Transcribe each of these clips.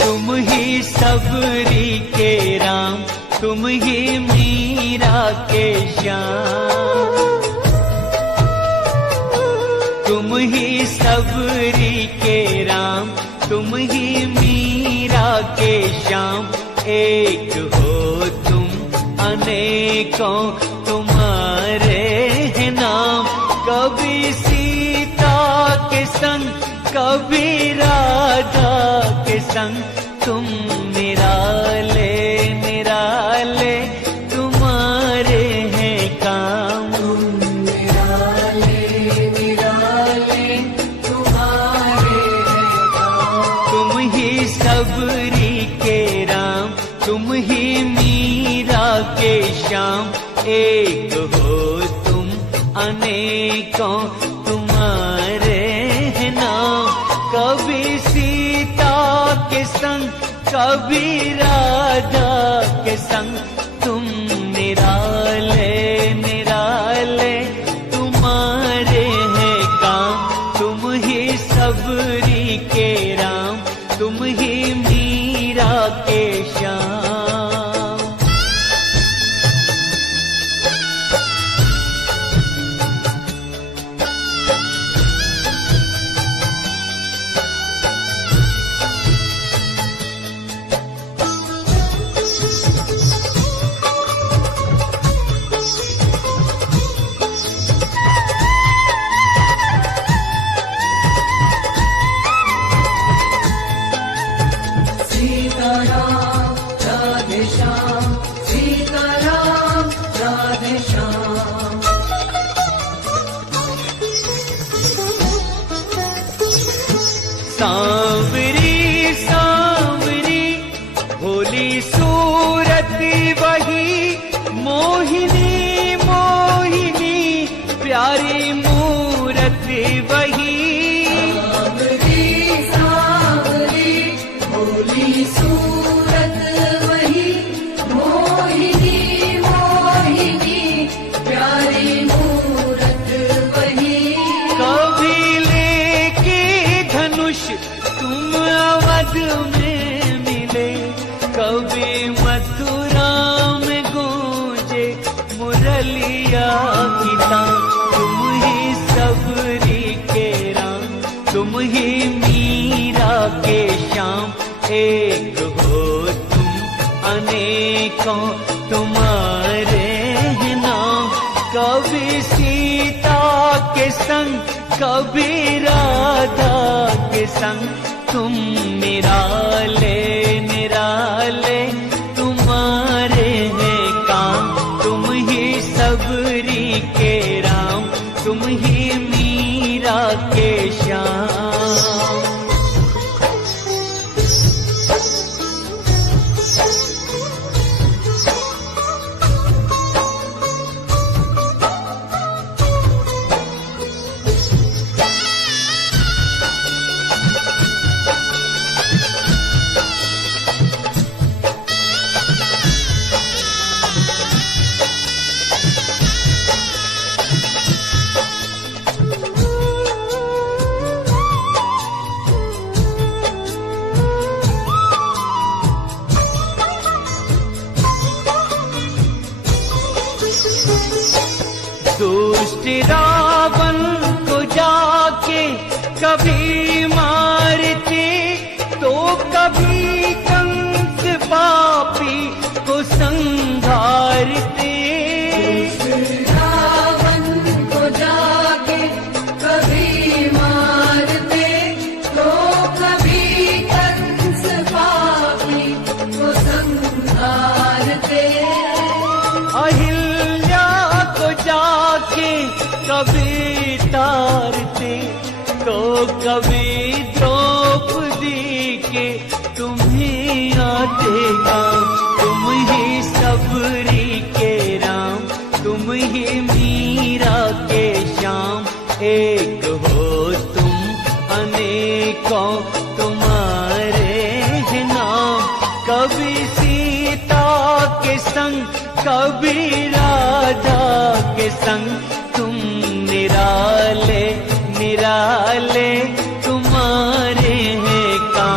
तुम ही सबरी के राम, तुम ही मीरा के श्याम। तुम ही सबरी के राम, तुम ही मीरा के श्याम। एक हो तुम अनेकों तुम्हारे हैं नाम। कभी सीता के संग, कभी राधा के संग, तुम निराले निराले तुम्हारे हैं काम। निराले निराले तुम्हारे हैं काम। तुम ही सबरी के राम, तुम ही मीरा के श्याम। एक हो तुम अनेकों तुम्हारे हैं नाम। कभी सीता के संग, कभी राधा के संग, तुम निराले निराले तुम्हारे हैं काम। तुम ही सबरी के राम, तुम ही मीरा के श्याम। सीताराम राधे श्याम, सीताराम राधे श्याम। सांवरी सांवरी भोली सूरत वही, मोहिनी मोहिनी प्यारी मूरत वही। सांवरी सांवरी भोली सूरत वही, मोहिनी मोहिनी प्यारी मूरत वही। कभी लेके धनुष तुम अवध में मिले, कभी मथुरा में गूंजे मुरलिया की तान। तुम ही सबरी के राम, तुम ही मीरा के श्याम। एक हो तुम अनेकों तुम्हारे हैं नाम। कभी सीता के संग, कभी राधा के संग, तुम निराले निराले तुम्हारे हैं काम। तुम ही सबरी के राम, तुम ही मीरा के श्याम। दुष्ट रावण को जाके कभी मारते, तो कभी कंस पापी को संहारते। रावण को जाके कभी मारते, तो कभी कंस पापी को संहारते। अहिल्या को जाके कभी तारते, तो कभी द्रौपदी के तुम्हें आते काम। तुम ही सबरी के राम, तुम ही मीरा के श्याम। एक हो तुम अनेकों तुम्हारे हैं नाम। कभी सीता के संग, कभी राधा के संग, तुम निराले निराले तुम्हारे हैं काम।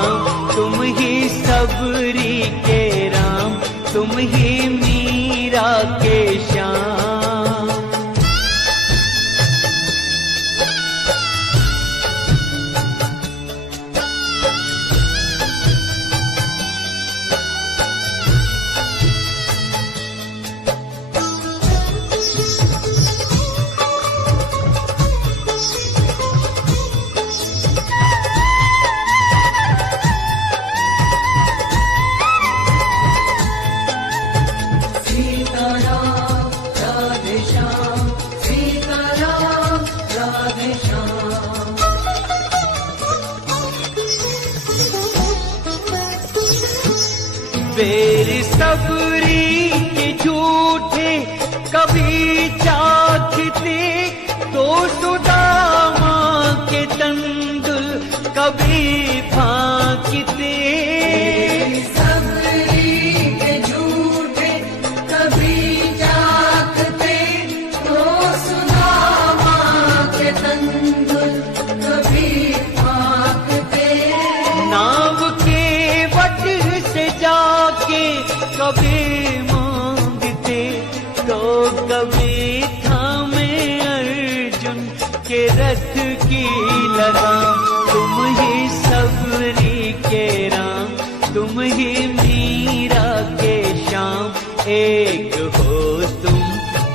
शेर सबरी के झूठे कभी चाखते, तो सुदामा के तंदुल कभी फांकते। सबरी के झूठे कभी चाखते, तो सुदामा के तंदुल कभी फांकते। नाव के वट से जाके कभी मांगते, तो कभी थामे अर्जुन के रथ की लगाम। तुम ही सबरी के राम, तुम ही मीरा के श्याम। एक हो तुम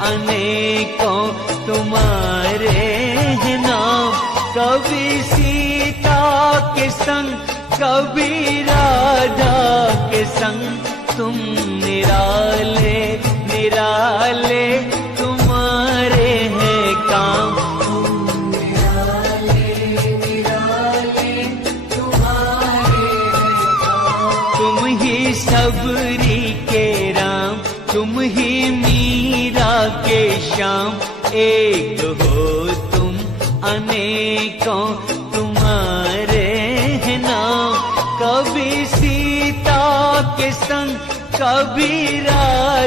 अनेकों तुम्हारे हैं नाम। कभी सीता के संग, कभी राधा के संग, तुम निराले निराले तुम्हारे हैं काम। निराले निराले तुम्हारे हैं काम। तुम ही सबरी के राम, तुम ही मीरा के श्याम। एक हो तुम अनेकों तुम्हारे हैं नाम। कभी सीता के संग, कभी राधा